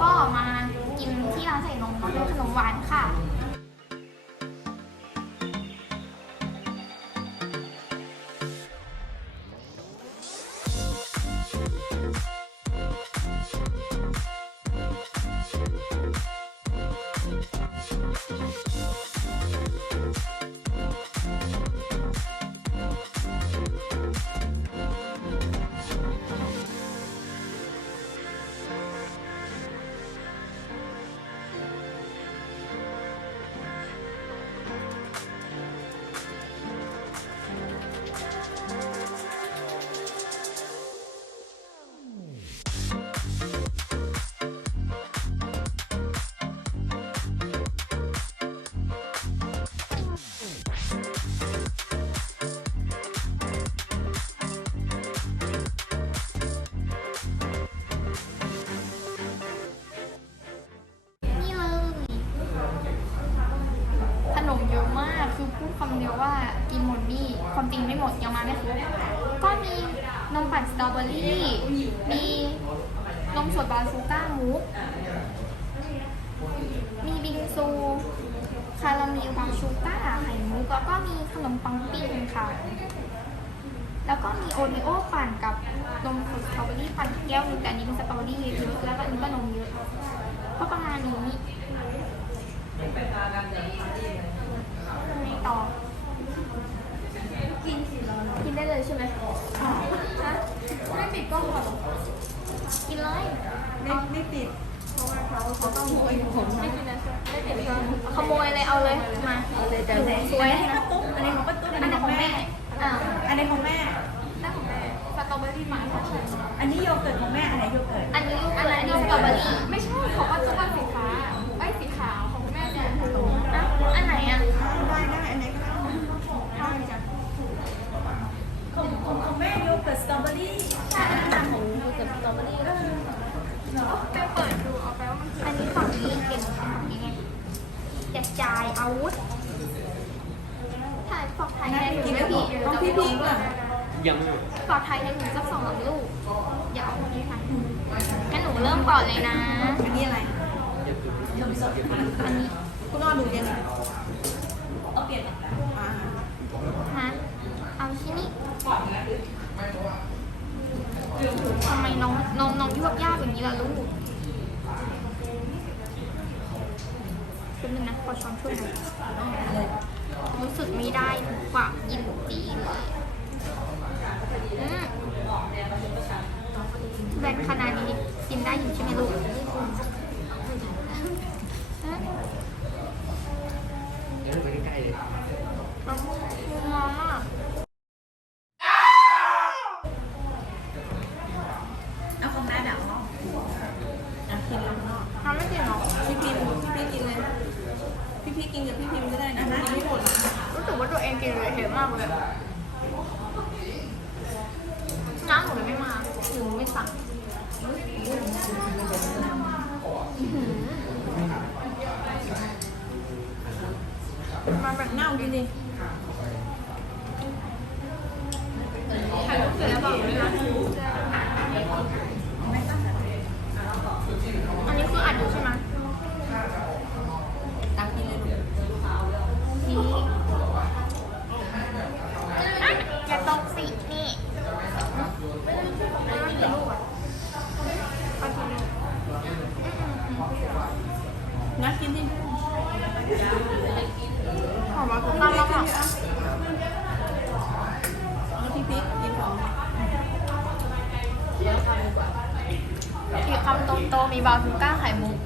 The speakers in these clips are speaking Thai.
ก็มากินที่ร้านใส่นมเป็นขนมหวานค่ะ พูดคำเดียวว่ากินหมดนี่ความจริงไม่หมดยังมาไม่ครบก็มีนมปั่นสตรอเบอรี่ มีนมสดบาซูก้ามุกมีบิงซูคาราเมลบาชูก้าไข่มุกแล้วก็มีขนมปังปิ้งค่ะ แล้วก็มีโอรีโอปั่นกับนมสดสตรอเบอรี่ปั่นแก้วนึงแต่อันนี้เป็นสตรอเบอรี่เยอะแล้วก็อันนี้ก็นมเยอะ ก็ประมาณนี้ไม่ต่อ กิน กินได้เลยใช่ไหมฮะไม่ปิดกล้องหรอกินเลย ไม่ไม่ปิด เพราะว่าเขาเขาต้องโวยผม ไม่ นะ กินนะไม่ปิดขโมยเลยเอาเลย มา เอาเลยแต่ หนู แต่ สวย อันนี้ป้าตุ๊กอันนี้ของป้าตุ๊ก อันนี้ของแม่อ้าว อันนี้ของแม่ ได้ของแม่สตร อันนี้โยเกิร์ตของแม่อันไหนโยเกิร์ตอันนี้อันนี้สตรอเบอรี่ไม่ใช่ของว่าจะเป็นสีฟ้าไอ้ยสีขาวของแม่เนี่ยอะอันไหนอะได้ได้อันไหนก็ได้ได้จ้ะของของของแม่โยเกิร์ตสตรอเบอรี่ใช่อันของยูกับสตรอเบอรี่ไปเปิดดูเอาไปว่ามันคืออันนี้ฝั่งนี้เก่งฝั่งนี้ไงแจกจ่ายอาวุธถ่ายฝอกไทยในหนูกินไม่กับผิดต้องพี่พีกล่ะ ยังฝอกไทยในหนูสักสองสามลูกเดี๋ยวเอาคนนี้ค่ะงั้นหนูเริ่มก่อนเลยนะ อันนี้อะไรนมสดอันนี้คุณนอนดูยังไงเอาเปลี่ยนอ่าฮะเอาชิ้นนี้ทำไมน้องน้องน้องยวบยากอย่างนี้ล่ะลูกชุดนึงนะขอช้อนช่วยหน่อยเลยรู้สึกไม่ได้กว่ากินตีเลยอืม แบนขนาดนี้กินได้อยู่ใช่ไหมลูกอืมเดี๋ยวไปใกล้ๆเลยมองอะเอาของแม่แบบเนาะอะกินแล้วเนาะ ทำไม่เปลี่ยนหรอ พี่พิมพี่พิมกินเลย พี่พี่กินกับพี่พิมก็ได้นะกินไม่หมดหรอก รู้สึกว่าตัวเองกินเลยเห็นมากเลยน้าหนูเลยไม่มาหนูไม่ สั่งอื้อหือมาแบบเน่าจริงายรูปเสร็จแล้วบอกเลยนะอันนี้คืออัดอยู่ใช่ไหม ตักกินเลยลูก นี่อะอย่าตกสินี่ไม่ต้องกินลูกอะเอากินลูกอืมอืมอืม งัดกินดิ หอมมากตามมาค่ะ แล้วพี่พีกินของ อีกคำโตๆมีบาซูก้าไข่มุก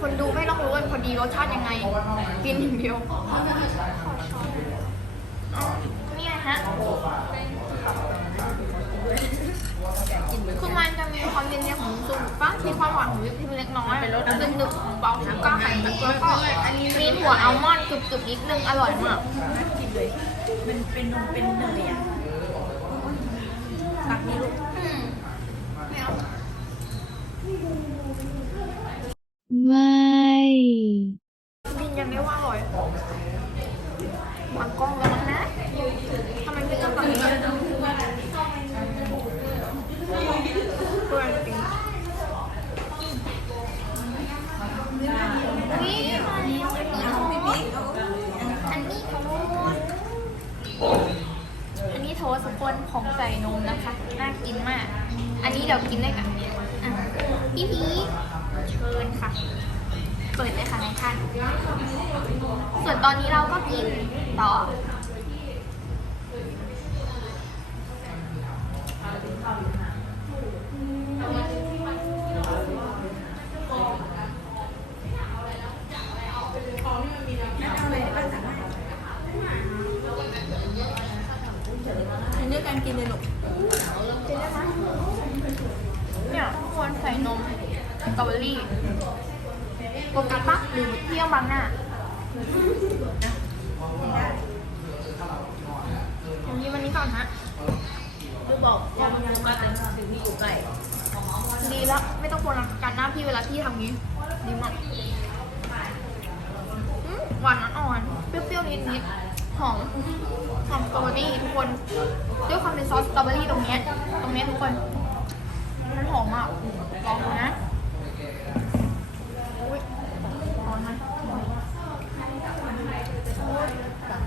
คนดูไม่ต้องรู้กันพอดีรสชาติยังไง กินอย่างเดียว นี่ไงฮะ คือมันจะมีความเย็นๆของ มีความหวานของวิปครีมเล็กน้อยเป็นรสหนึบๆของเบาๆก้าไข่มุกแล้วก็มีถั่วอัลมอนด์กรึบๆนิดนึงอร่อยมากกินเลย เป็นเป็นนมเป็นเนยอะตักนี่ลูก สทุกคนผงใส่นมนะคะ น่ากินมาก อันนี้เดี๋ยวกินด้ยกันเนี่ยพี่นี้เชิญค่ะ เปิดเลยค่ะนายท่าน ส่วนตอนนี้เราก็กินต่อไม่เอาเลย นนี้การกินเลยลูกกินได้ไหมเนี่ยควรใส่นมสตรอเบอรี่โฟกัสปะหรือเที่ยวบางหน้าอย่างนี้วันนี้ก่อนฮะคือบอกว่ามันก็แต่สิ่งที่อยู่ใกล้ดีแล้ว ไม่ต้องกลัวการหน้าพี่เวลาพี่ทำงี้ ดีมากหวานอ่อนเปรี้ยวๆนิดๆ หอมหอมสตรอเบอรี่ทุกคน ด้วยความเป็นซอสสตรอเบอรี่ตรงเนี้ยตรงเนี้ยทุกคน มันหอมมากลองดูนะอุ้ยร้อนไหม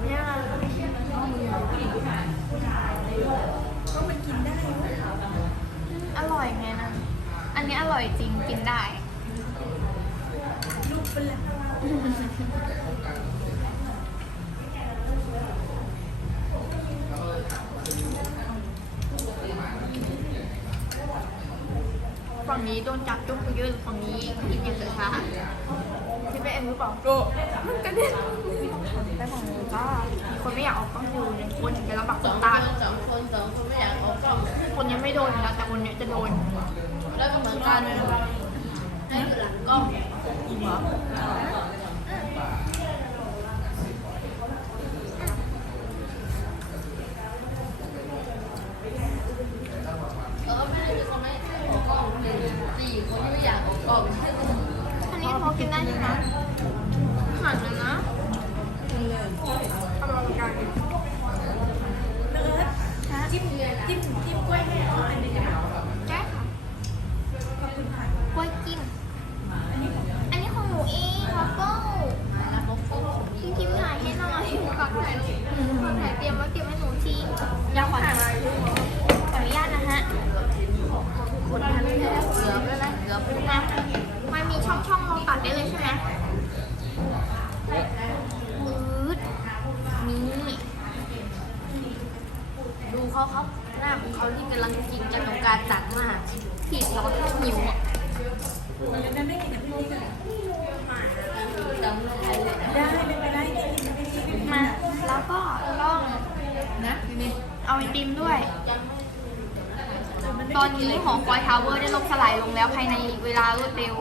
เนี่ยก็มันกินได้อร่อยไงนะ อันนี้อร่อยจริงกินได้ลูกเป็นแล้ว ฝั่งนี้โดนจับจุกไปเยอะฝั่งนี้กินอย่างช้าๆที่ไปเอ็มหรือเปล่าโก้มันกระเด็นไปฝั่งนู้นจ้ามีคนไม่อยากออกกล้องอยู่หนึ่งคนถึงจะลำบากสตาร์สองคนสองคนไม่อยากออกกล้องคนยังไม่โดนอยู่แล้วแต่คนเนี้ยจะโดน แล้วก็เหมือนกันให้อยู่หลังกล้องจริงเหรอเออไม่ได้คนไม่ออกกล้องหนึ่งสี่คนไม่อยากออกกล้อง อันนี้พอกินได้ใช่ไหมหั่นเลยนะทำอะไรกันฮะ จิ้มจิ้มจิ้มกล้วยให้เขาอันนี้ได้ไหม แก้ค่ะ ขอบคุณค่ะ กล้วยจิ้มอันนี้ของหนูเองวอฟเฟิล แล้วก็ฟุ้ง พิมพ์พิมพ์ถ่ายให้หน่อยก่อนถ่ายก่อนถ่ายเตรียมไว้เก็บให้หนูทีอยากขอถ่ายขออนุญาตนะฮะ คนทำไม่ได้เกือบแล้วนะเกือบ นะมันมีช่องช่องๆเราตัดได้เลยใช่ไหมปื๊ดนี่ ดู เขาเขาหน้าของเขาที่กำลังกินกันของการจัดมากผิดเราก็หิวอะได้ไม่เป็นไรกินไม่ได้มาแล้วก็ต้องนะนี้เอาไอติมด้วย ตอนนี้หอคอยทาวเวอร์ได้ล่มสลายลงแล้วภายในเวลารวดเร็ว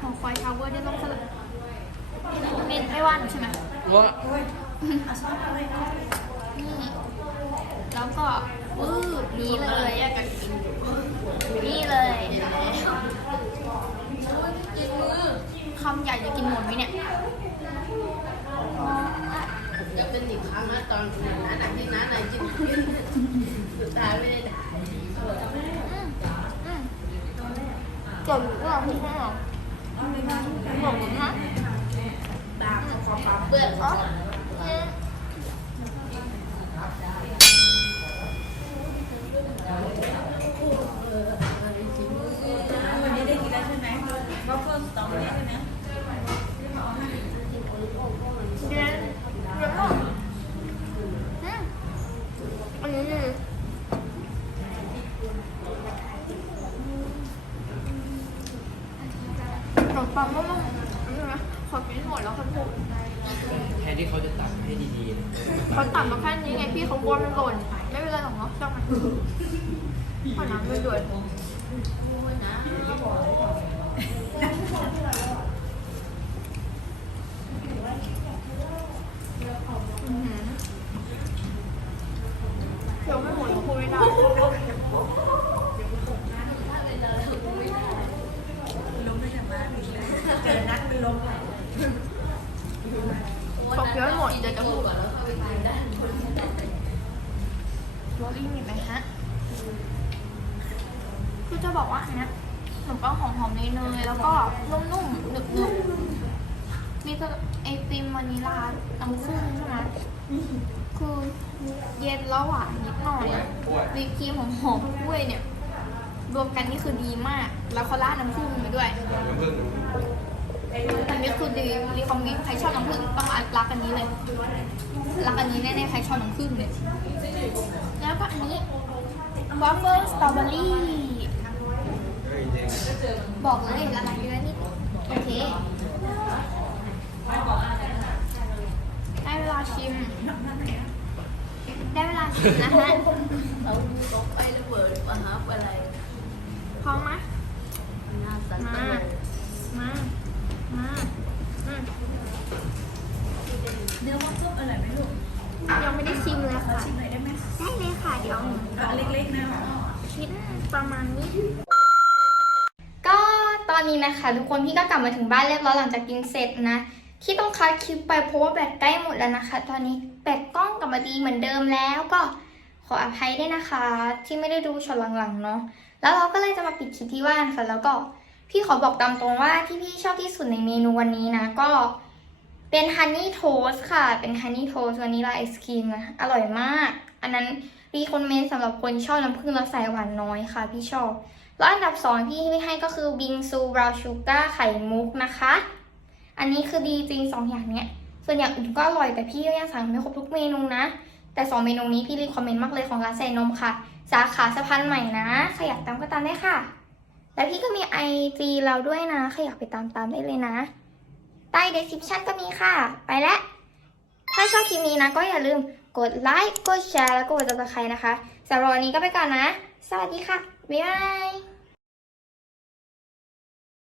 หอคอยทาวเวอร์ได้ล่มสลายเน้นไม่ว่านใช่ไหม ว่านี่แล้วก็วืบนี้เลยแยกกันกินนี่เลยกินมือคำใหญ่จะกินหมดไหมเนี่ยจะเป็นอีกครั้งนะตอนนั้นไหนที่นั้นไหนกินสุดท้ายไม่ได้ถ่ายอืมอืมจบแล้วพี่แม่บอกนะตามความ เปื้อน อ๋ออืม วันนี้ได้กินแล้วใช่ไหมวอฟเฟิลสตรอเบอรี่ใช่ไหม เย็นเย็นมากอืมอันนี้ดีขนมปังก็ต้องอันนี้นะขอกินให้หมด แล้วค่อยพูดแทนที่เขาจะตัดให้ดีๆเนี่ยเขาตัดมาแค่นี้ไงพี่เขากลัวมันหล่นไม่เป็นไรหรอกเนาะช่างมันขอน้ำด้วยด้วยอื้อหือเคี้ยวไม่หมดแล้วพูดไม่ได้ ล้มไม่จะมาเจอนัดเป็นล้ม พอเคี้ยวไม่หมดเดี๋ยวจะพูด ก่อนแล้วเข้าไปกินได้ โรลลิ่งมีไหมฮะ คือจะบอกว่าอันเนี้ยขนมปังหอมๆเนยๆ แล้วก็นุ่มๆหนึบๆมีตัวไอติมวานิลาน้ำผึ้งใช่ไหมคือเย็นแล้วหวานนิดหน่อยวิปครีมหอมหอมๆกล้วยเนี่ย รวมกันนี่คือดีมาก แล้วเขาราดน้ำผึ้งมาด้วยอันนี้คือดีรีคอมเมนต์ใครชอบน้ำผึ้งต้องรักอันนี้เลยรักอันนี้แน่ๆใครชอบน้ำผึ้งเลยแล้วก็อันนี้วอฟเฟิลสตรอเบอรี่ บอกเลยละลายเนื้อนิดโอเคได้เวลาชิม ได้เวลาชิมนะคะเราดูตกไประเบิดมาหาอะไรพร้อมไหมหน้าสันมา มา มาอืมเนื้อวัฟเฟิลอร่อยไหมลูก ยังไม่ได้ชิมเลยค่ะ ชิมหน่อยได้ไหมได้เลยค่ะ เดี๋ยวอะเล็กๆนะชิ้นประมาณนี้ก็ต อนนี้นะคะ ทุกคนพี่ก็กลับมาถึงบ้านเรียบร้อยหลังจากกินเสร็จนะที่ต้องคัดคลิปไปเพราะว่าแบตใกล้หมดแล้วนะคะ ตอนนี้แบตกล้องกลับมาดีเหมือนเดิมแล้วก็ขออภัยด้วยนะคะ ที่ไม่ได้ดูช็อตหลังๆเนาะแล้วเราก็เลยจะมาปิดคลิปที่ว่านค่ะแล้วก็พี่ขอบอกตามตรงว่าที่พี่ชอบที่สุดในเมนูวันนี้นะ ก็เป็นฮันนี่โทสค่ะ เป็นฮันนี่โทสวานิลาไอศครีมนะอร่อยมาก อันนั้นรีคอมเมนต์สำหรับคนชอบน้ำผึ้งแล้วใส่หวานน้อยค่ะ พี่ชอบ แล้วอันดับสองที่พี่ให้ก็คือบิงซูบราวชูก้าไข่มุกนะคะ อันนี้คือดีจริงสองอย่างเนี้ย ส่วนอย่างอื่นก็อร่อยแต่พี่ก็ยังสั่งไม่ครบทุกเมนูนะ แต่สองเมนูนี้พี่รีคอมเมนต์มากเลยของร้านใส่นมค่ะ สาขาสะพานใหม่นะใครอยากตามก็ตามได้ค่ะ และพี่ก็มีไอจีเราด้วยนะใครอยากไปตามตามได้เลยนะ ใต้ description ก็มีค่ะ ไปแล้วถ้าชอบคลิปนี้นะก็อย่าลืมกดไลค์ กดแชร์ แล้วก็กดติดตามนะคะสำหรับวันนี้ก็ไปก่อนนะ สวัสดีค่ะ บ๊ายบาย